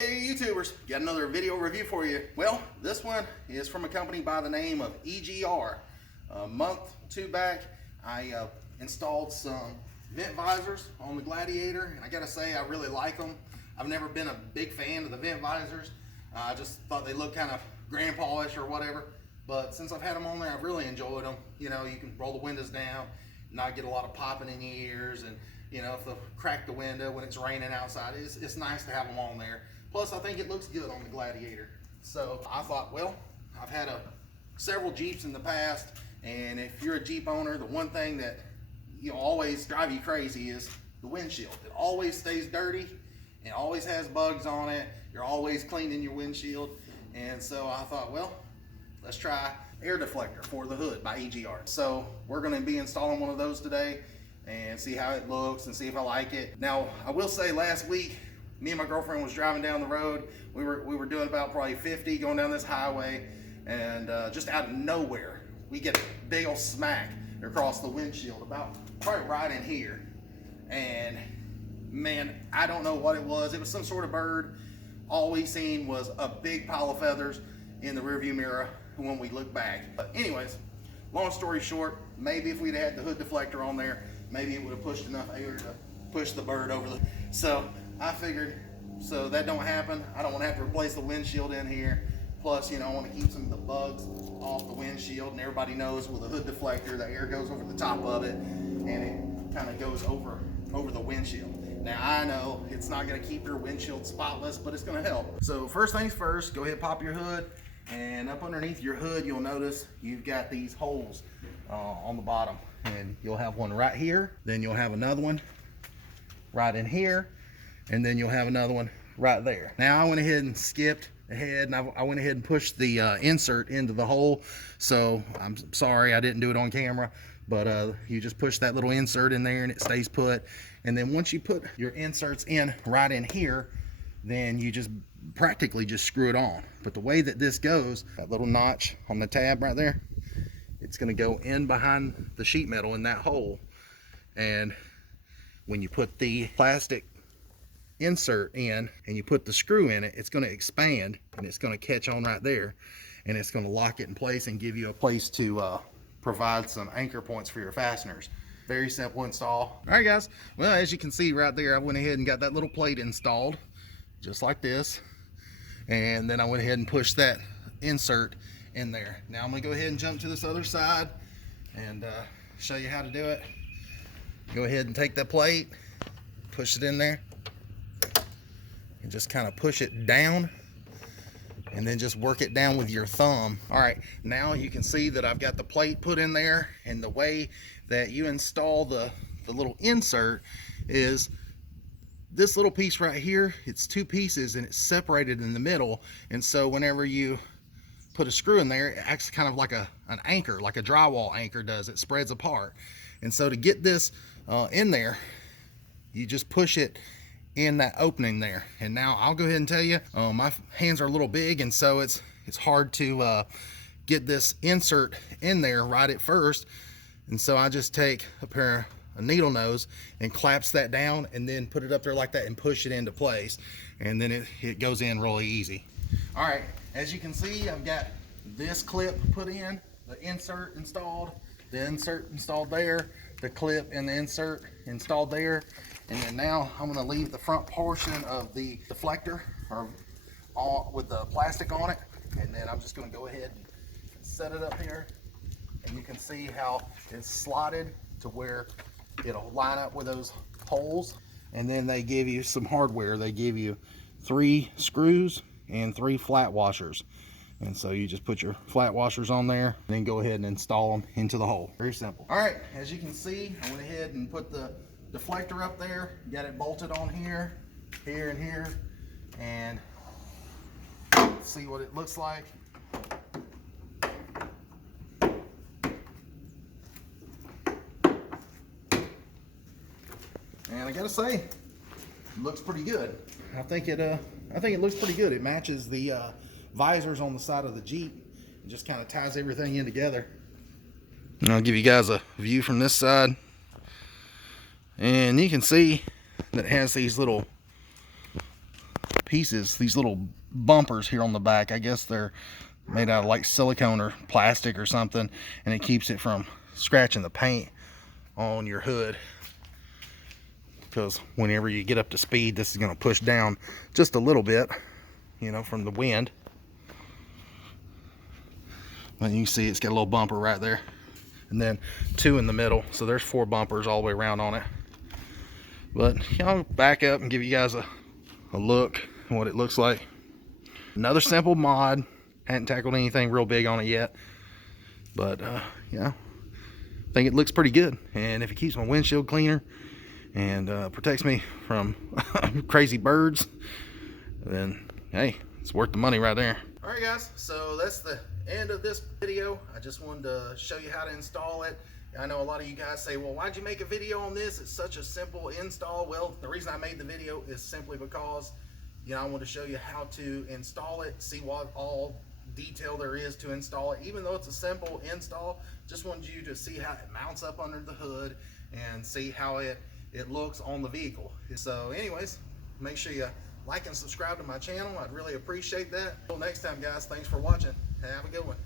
Hey YouTubers, got another video review for you. Well, this one is from a company by the name of EGR. A month or two back, I installed some vent visors on the Gladiator, and I gotta say I really like them. I've never been a big fan of the vent visors. I just thought they looked kind of grandpa-ish or whatever, but since I've had them on there, I've really enjoyed them. You know, you can roll the windows down, not get a lot of popping in your ears, and you know, if they crack the window when it's raining outside, it's nice to have them on there. Plus, I think it looks good on the Gladiator. So I thought, well, I've had several Jeeps in the past, and if you're a Jeep owner, the one thing that always drive you crazy is the windshield. It always stays dirty, and always has bugs on it. You're always cleaning your windshield, and so I thought, well, let's try air deflector for the hood by EGR. So we're going to be installing one of those today and see how it looks and see if I like it. Now, I will say last week, me and my girlfriend was driving down the road. We were doing about probably 50 going down this highway, and just out of nowhere, we get a big old smack across the windshield, about probably right in here. And man, I don't know what it was. It was some sort of bird. All we seen was a big pile of feathers in the rearview mirror when we looked back. But anyways, long story short, maybe if we'd had the hood deflector on there, maybe it would have pushed enough air to push the bird over the... So I figured, so that don't happen, I don't want to have to replace the windshield in here. Plus, you know, I want to keep some of the bugs off the windshield, and everybody knows with a hood deflector, the air goes over the top of it, and it kind of goes over the windshield. Now, I know it's not going to keep your windshield spotless, but it's going to help. So first things first, go ahead, pop your hood, and up underneath your hood, you'll notice you've got these holes on the bottom, and you'll have one right here, then you'll have another one right in here, and then you'll have another one right there. Now I went ahead and skipped ahead, and I went ahead and pushed the insert into the hole. So I'm sorry I didn't do it on camera, but you just push that little insert in there and it stays put. And then once you put your inserts in right in here, then you just practically just screw it on. But the way that this goes, that little notch on the tab right there, it's going to go in behind the sheet metal in that hole. And when you put the plastic insert in and you put the screw in it, it's going to expand and it's going to catch on right there, and it's going to lock it in place and give you a place to provide some anchor points for your fasteners. Very simple install. All right guys, well, as you can see right there, I went ahead and got that little plate installed just like this, and then I went ahead and pushed that insert in there. Now I'm going to go ahead and jump to this other side and show you how to do it. Go ahead and take that plate, push it in there, and just kind of push it down, and then just work it down with your thumb. All right, now you can see that I've got the plate put in there, and the way that you install the little insert is this little piece right here. It's two pieces and it's separated in the middle, and so whenever you put a screw in there, it acts kind of like an anchor, like a drywall anchor does. It spreads apart. And so to get this in there, you just push it in that opening there. And now I'll go ahead and tell you, my hands are a little big, and so it's hard to get this insert in there right at first. And so I just take a needle nose and clamps that down, and then put it up there like that and push it into place, and then it goes in really easy. All right, as you can see, I've got this clip put in, the insert installed, the insert installed there, the clip and the insert installed there, and then now I'm going to leave the front portion of the deflector with the plastic on it, and then I'm just going to go ahead and set it up here, and you can see how it's slotted to where it'll line up with those holes. And then they give you some hardware. They give you 3 screws and 3 flat washers. And so you just put your flat washers on there and then go ahead and install them into the hole. Very simple. All right, as you can see, I went ahead and put the deflector up there, got it bolted on here, here, and here, and let's see what it looks like. And I gotta say, it looks pretty good. I think it looks pretty good. It matches the visors on the side of the Jeep. It just kind of ties everything in together. And I'll give you guys a view from this side, and you can see that it has these little pieces, these little bumpers here on the back. I guess they're made out of like silicone or plastic or something, and it keeps it from scratching the paint on your hood, because whenever you get up to speed, this is going to push down just a little bit, you know, from the wind. And you can see it's got a little bumper right there, and then 2 in the middle, so there's 4 bumpers all the way around on it. But you know, I'll back up and give you guys a look at what it looks like. Another simple mod. Hadn't tackled anything real big on it yet, but yeah, I think it looks pretty good. And if it keeps my windshield cleaner and protects me from crazy birds, then hey, it's worth the money right there. All right, guys, so that's the end of this video. I just wanted to show you how to install it. I know a lot of you guys say, well, why'd you make a video on this? It's such a simple install. Well, the reason I made the video is simply because, you know, I want to show you how to install it, see what all detail there is to install it. Even though it's a simple install, just wanted you to see how it mounts up under the hood and see how it looks on the vehicle. So anyways, make sure you like and subscribe to my channel. I'd really appreciate that. Until next time, guys, thanks for watching. Have a good one.